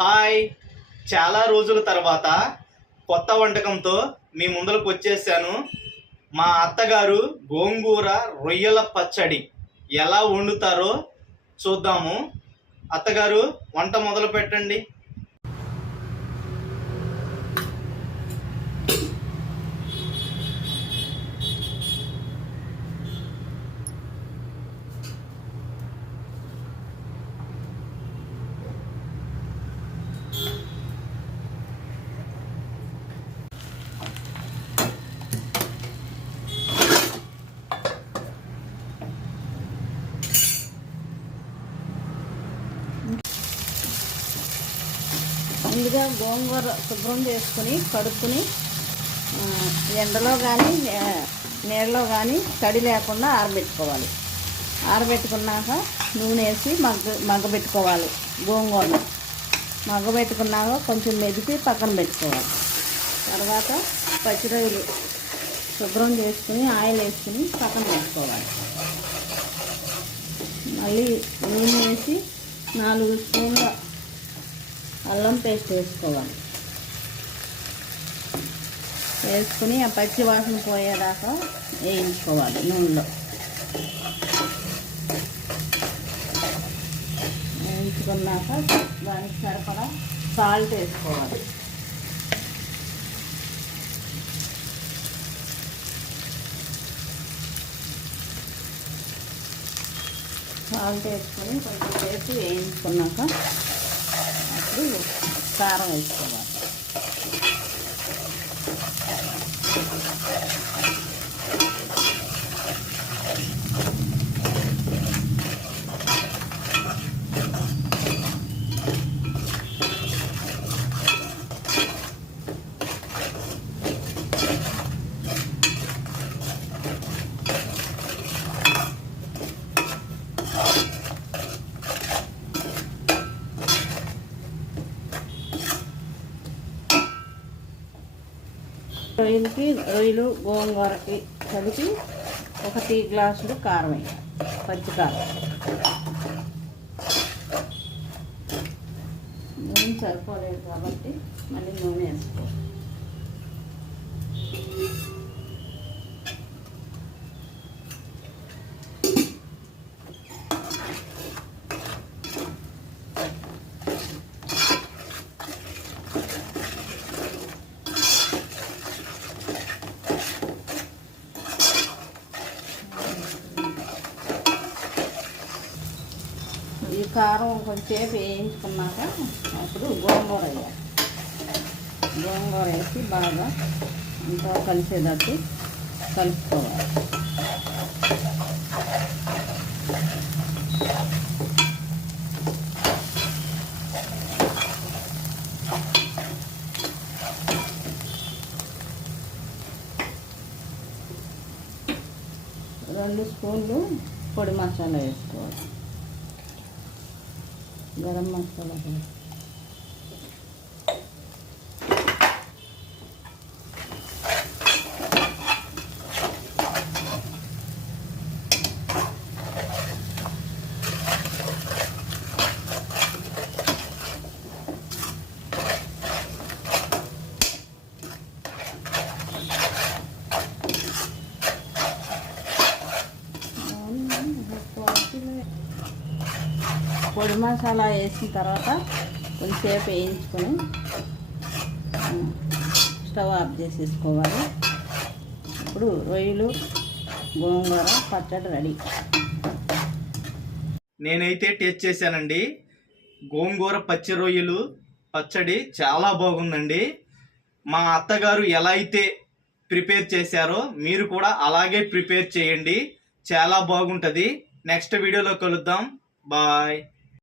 Hi, చాలా రోజుల తర్వాత కొత్త వంటకంతో మీ ముందరకు వచ్చేసాను. మా అత్తగారు గోంగూర రొయ్యల పచ్చడి ఎలా వండుతారో చూద్దాము. అత్తగారు, వంట మొదలు పెట్టండి. ముందుగా గోంగూర శుభ్రం చేసుకుని కడుక్కుని ఎండలో కానీ నీళ్ళలో కానీ తడి లేకుండా ఆరబెట్టుకోవాలి. ఆరబెట్టుకున్నాక నూనె వేసి మగ్గబెట్టుకోవాలి. గోంగూరను మగ్గబెట్టుకున్నాక కొంచెం మెదిపి పక్కన పెట్టుకోవాలి. తర్వాత పచ్చిరొయ్యలు శుభ్రం చేసుకుని ఆయిల్ వేసుకుని పక్కన పెట్టుకోవాలి. మళ్ళీ నూనె వేసి 4 స్పూన్ల అల్లం పేస్ట్ వేసుకోవాలి. వేసుకుని ఆ పచ్చి వాసన పోయేదాకా వేయించుకోవాలి నూనెలో. వేయించుకున్నాక దానికి సరిపడా సాల్ట్ వేసుకోవాలి. సాల్ట్ వేసుకొని కొంచెం సేపు వేయించుకున్నాక అప్పుడు కారం వేసుకోవాలి. రొయ్యలు గోంగూరకి కలిపి 1 టీ గ్లాసులు కారం వేయాలి. పచ్చి కారం. నూనె సరిపోలేదు కాబట్టి మళ్ళీ నూనె వేసుకోవాలి. ఈ కారం కొంచెంసేపు వేయించుకున్నాక అప్పుడు గోంగూర వేయాలి. గోంగూర వేసి బాగా అంతా కలిసేటట్టు కలుపుకోవాలి. రెండు స్పూన్లు పొడి మసాలా వేసుకోవాలి. గరం మసాలా పొడి మసాలా వేసిన తర్వాత కొంచెంసేపు వేయించుకొని స్టవ్ ఆఫ్ చేసేసుకోవాలి. ఇప్పుడు రొయ్యలు గోంగూర పచ్చడి రెడీ. నేనైతే టేస్ట్ చేశానండి. గోంగూర పచ్చి రొయ్యలు పచ్చడి చాలా బాగుందండి. మా అత్తగారు ఎలా అయితే ప్రిపేర్ చేశారో మీరు కూడా అలాగే ప్రిపేర్ చేయండి. చాలా బాగుంటుంది. నెక్స్ట్ వీడియోలో కలుద్దాం. బాయ్.